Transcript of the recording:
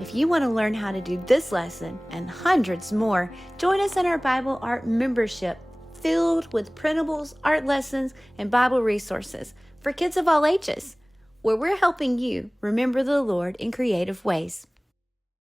If you want to learn how to do this lesson and hundreds more, join us in our Bible Art membership filled with printables, art lessons, and Bible resources for kids of all ages, where we're helping you remember the Lord in creative ways.